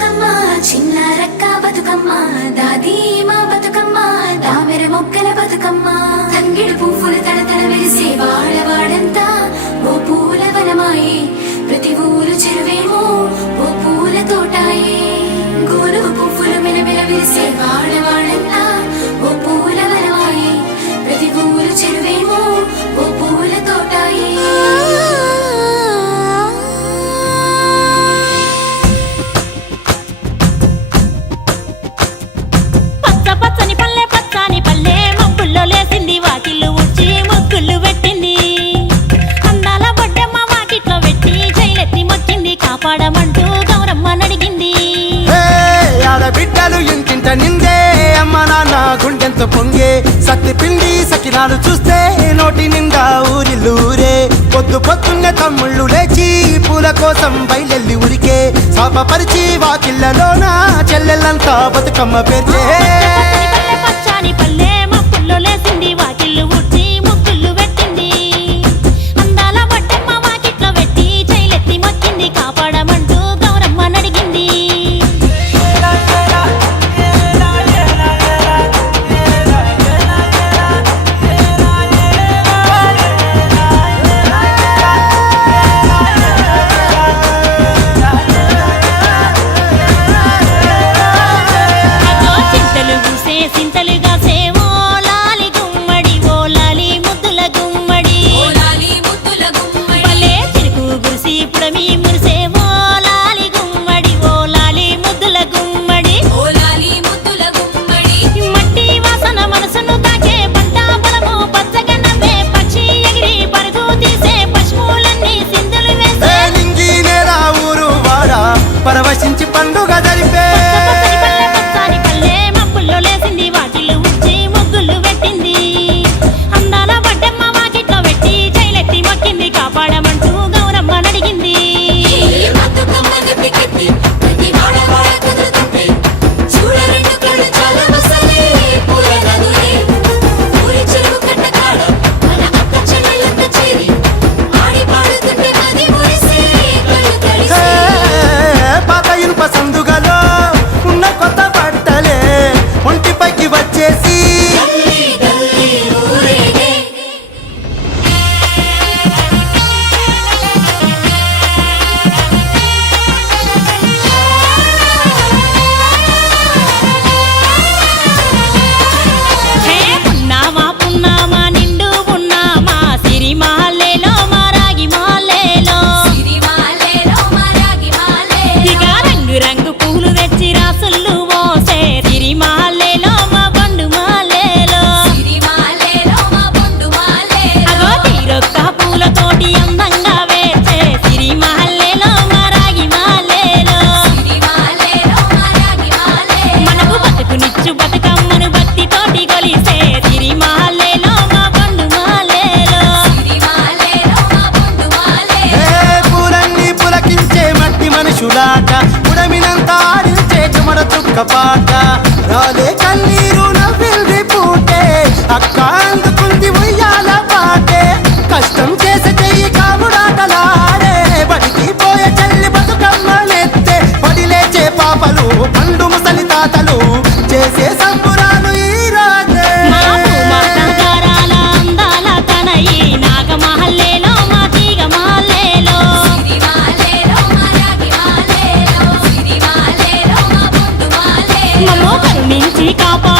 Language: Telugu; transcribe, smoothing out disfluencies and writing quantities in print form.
బతుకమ్మ చిన్న రక్క బతుకమ్మ దాది మా బతుకమ్మ దామెర మొక్కల బతుకమ్మ తంగిడు పువ్వులు తడతడ వెలిసే వాడవాడంతా ఓ పూల వనమాయే ప్రతి ఊరు చెరువేమో ఓ పూల తోటాయే గోనుగు పువ్వులు మెలమెల వెలిసే వాడవాడంతా ఓ పూల వనమాయే ప్రతి ఊరు చెరువేమో ఓ పూల తోటాయే కాపాడమంటూ గౌరమ్మ నడిగింది. ఆడబిడ్డలు ఇంటింట నిందే అమ్మ నాన్న గుండెంత పొంగే సత్తి పిండి సకినాలు చూస్తే నోటి నిండా ఊరిల్లూరే పొద్దు పొద్దున్నే తమ్ముళ్ళు లేచి పూల కోసం బయలెల్లి ఉరికే శాపపరిచి వాకిళ్ళలోన చెల్లెళ్ళంతా బతుకమ్మ పేర్చే పచ్చాని పల్లె మప్పుల్లో లేసింది వాకిళ్ళు ఊడ్చి ముగ్గుళ్ళు పెట్టింది. అందాల బొడ్డమ్మ వాకిట్లో పెట్టి జైలెత్తి మొక్కింది కాపాడమంటూ గౌరమ్మ నడిగింది. చింతలు పూసే సింతలుగా సేవో లాలి గుమ్మడి ఓ లాలి ముద్దుల గుమ్మడి భలే చిరుకు గురిసి పుడమి మురిసేవో లాలి గుమ్మడి ఓ లాలి ముద్దుల గుమ్మడి మట్టి వాసన మనసును తాకే పంట పొలము పచ్చగా నవ్వే పక్షి ఎగిరి పరుగు తీసే పశువులన్నీ సింధులు వేసే నింగి నేల ఊరు వాడ పరవశించి పండుగ జరిపే పచ్చని పల్లె మబ్బుల్లో లేసింది వాకిళ్ళు ఊడ్చి ముగ్గుళ్ళు పెట్టింది. అందాల బొడ్డమ్మ వాకిట్లో పెట్టి జైలెత్తి మొక్కింది కాపాడమంటూ గౌరమ్మ నడిగింది. పాత ఇనుప సందుగలో ఉన్న కొత్త బట్టలే ఒంటిపైకి వచ్చేసి హే పున్నామా పున్నామా నిండు పున్నామా సిరి మాలేలో మా రాగి మాలేలో ఇక రంగు రంగు పూలు తెచ్చి రాసుళ్ళు మోసే సిరి మాలేలో మా బండు మాలేలో అగో తీరొక్క పూలతోటి అందంగా వేచే సిరి మాలేలో మా రాగి మాలేలో మనకు బతుకునిచ్చు బతుకమ్మను భక్తితోటి కొలిసే సిరి మాలేలో మా బండు మాలేలో పూలన్నీ పులకించే మట్టి మనుషులాట ఉడమినంత ఆడించే చుమర చుక్క పాట రాలే కన్నీరు నవ్వింది పూటే అక్క అందుకుంది ఉయ్యాల పాటే కష్టం చేసే చెయ్యి కాముడాటలాడే బడికి పోయే చెల్లి బతుకమ్మ నెత్తే పడి లేచే పాపలు పండు ముసలి తాతలు చేసే సంబురాలు ఈ రోజే మా భూమాతాగారాల అందాల తనయి నాగమహల్లేలో మా తీగ మహల్లేలో మమ్మో కరుణించి కాపాడు